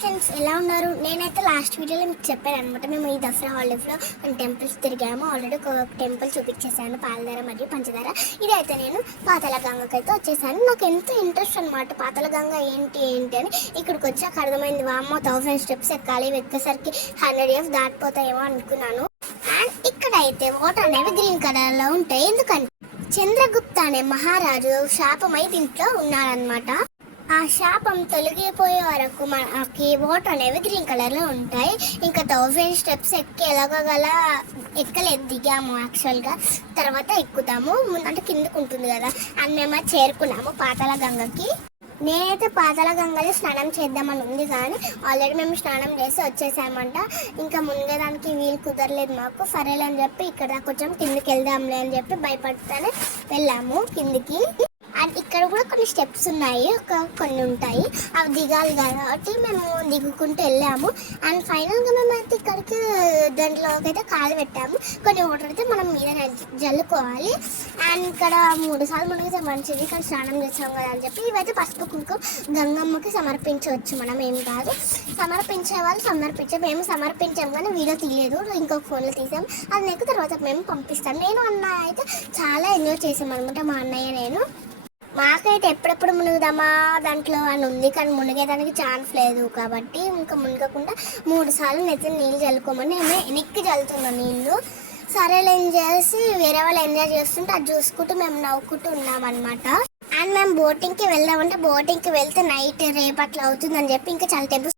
Friends, ఎలా ఉన్నారు? నేనైతే లాస్ట్ వీడియోలో మీకు చెప్పాను అనమాట. మేము ఈ దసరా హాలిడేస్లో టెంపుల్స్ తిరిగాము. ఆల్రెడీ ఒక టెంపుల్ చూపించేసాను, పాలధార మరియు పంచదార. ఇదైతే నేను పాతాళగంగకి అయితే వచ్చేసాను. నాకు ఎంతో ఇంట్రెస్ట్ అనమాట పాతాళగంగ ఏంటి అని. ఇక్కడికి వచ్చాక అర్థమైంది, వామ్మో 1000 స్టెప్స్ ఎక్కాలి, ఎక్కేసరికి 100 ఇయర్స్ దాటిపోతాయేమో అనుకున్నాను. అండ్ ఇక్కడ అయితే వాటర్ అనేవి గ్రీన్ కలర్లో ఉంటాయి. ఎందుకంటే చంద్రగుప్త అనే మహారాజు శాపమై దీంట్లో ఉన్నాడనమాట. ఆ శాపం తొలగిపోయే వరకు మనకి వాటర్ అనేవి గ్రీన్ కలర్లో ఉంటాయి. ఇంకా 1000 స్టెప్స్ ఎక్కి ఎలాగోగల ఎక్కలేదు, దిగాము యాక్చువల్గా. తర్వాత ఎక్కుతాము, ముందంటే కిందకు ఉంటుంది కదా. అని మేము చేరుకున్నాము పాతాళగంగకి. నేనైతే పాతాళగంగలో స్నానం చేద్దామని ఉంది, కానీ ఆల్రెడీ మేము స్నానం చేసి వచ్చేసామంట. ఇంకా మునిగేదానికి వీలు కుదరలేదు మాకు. సరేలే అని చెప్పి ఇక్కడ కొంచెం కిందికి వెళ్దాంలే అని చెప్పి భయపడితేనే వెళ్ళాము కిందికి. అండ్ ఇక్కడ కూడా కొన్ని స్టెప్స్ ఉన్నాయి, కొన్ని ఉంటాయి, అవి దిగాలి కాబట్టి మేము దిగుకుంటూ వెళ్ళాము. అండ్ ఫైనల్గా మేము అయితే ఇక్కడికి దాంట్లోకి అయితే కాలు పెట్టాము. కొన్ని వాటర్ అయితే మనం మీద జల్లుకోవాలి. అండ్ ఇక్కడ 3 సార్లు మునిగితే మంచిది, కానీ స్నానం చేసాం కదా అని చెప్పి ఇవైతే పసుపు కుంకుమ గంగమ్మకి సమర్పించవచ్చు. మనం ఏం కాదు, సమర్పించే వాళ్ళు మేము సమర్పించాము, కానీ వీడియో తీయలేదు, ఇంకొక ఫోన్లో తీసాం. అది నీకు తర్వాత మేము పంపిస్తాం. నేను అన్నయ్య అయితే చాలా ఎంజాయ్ చేసాం అనమాట, మా అన్నయ్య నేను. మాకైతే ఎప్పుడెప్పుడు మునుగుదామా దాంట్లో అని ఉంది, కానీ మునిగేదానికి ఛాన్స్ లేదు కాబట్టి ఇంకా మునగకుండా 3 సార్లు నెత్తిన నీళ్ళు చల్లుకోమని మేము వెనక్కి చల్లుతున్నాం నీళ్ళు. సరేలే చేసి వేరే వాళ్ళు ఎంజాయ్ చేస్తుంటే అది చూసుకుంటూ మేము నవ్వుకుంటూ ఉన్నామన్నమాట. అండ్ మేము బోటింగ్కి వెళ్దామంటే బోటింగ్కి వెళ్తే నైట్ రేపట్లా అవుతుందని చెప్పి ఇంకా చాలా టెంపుల్స్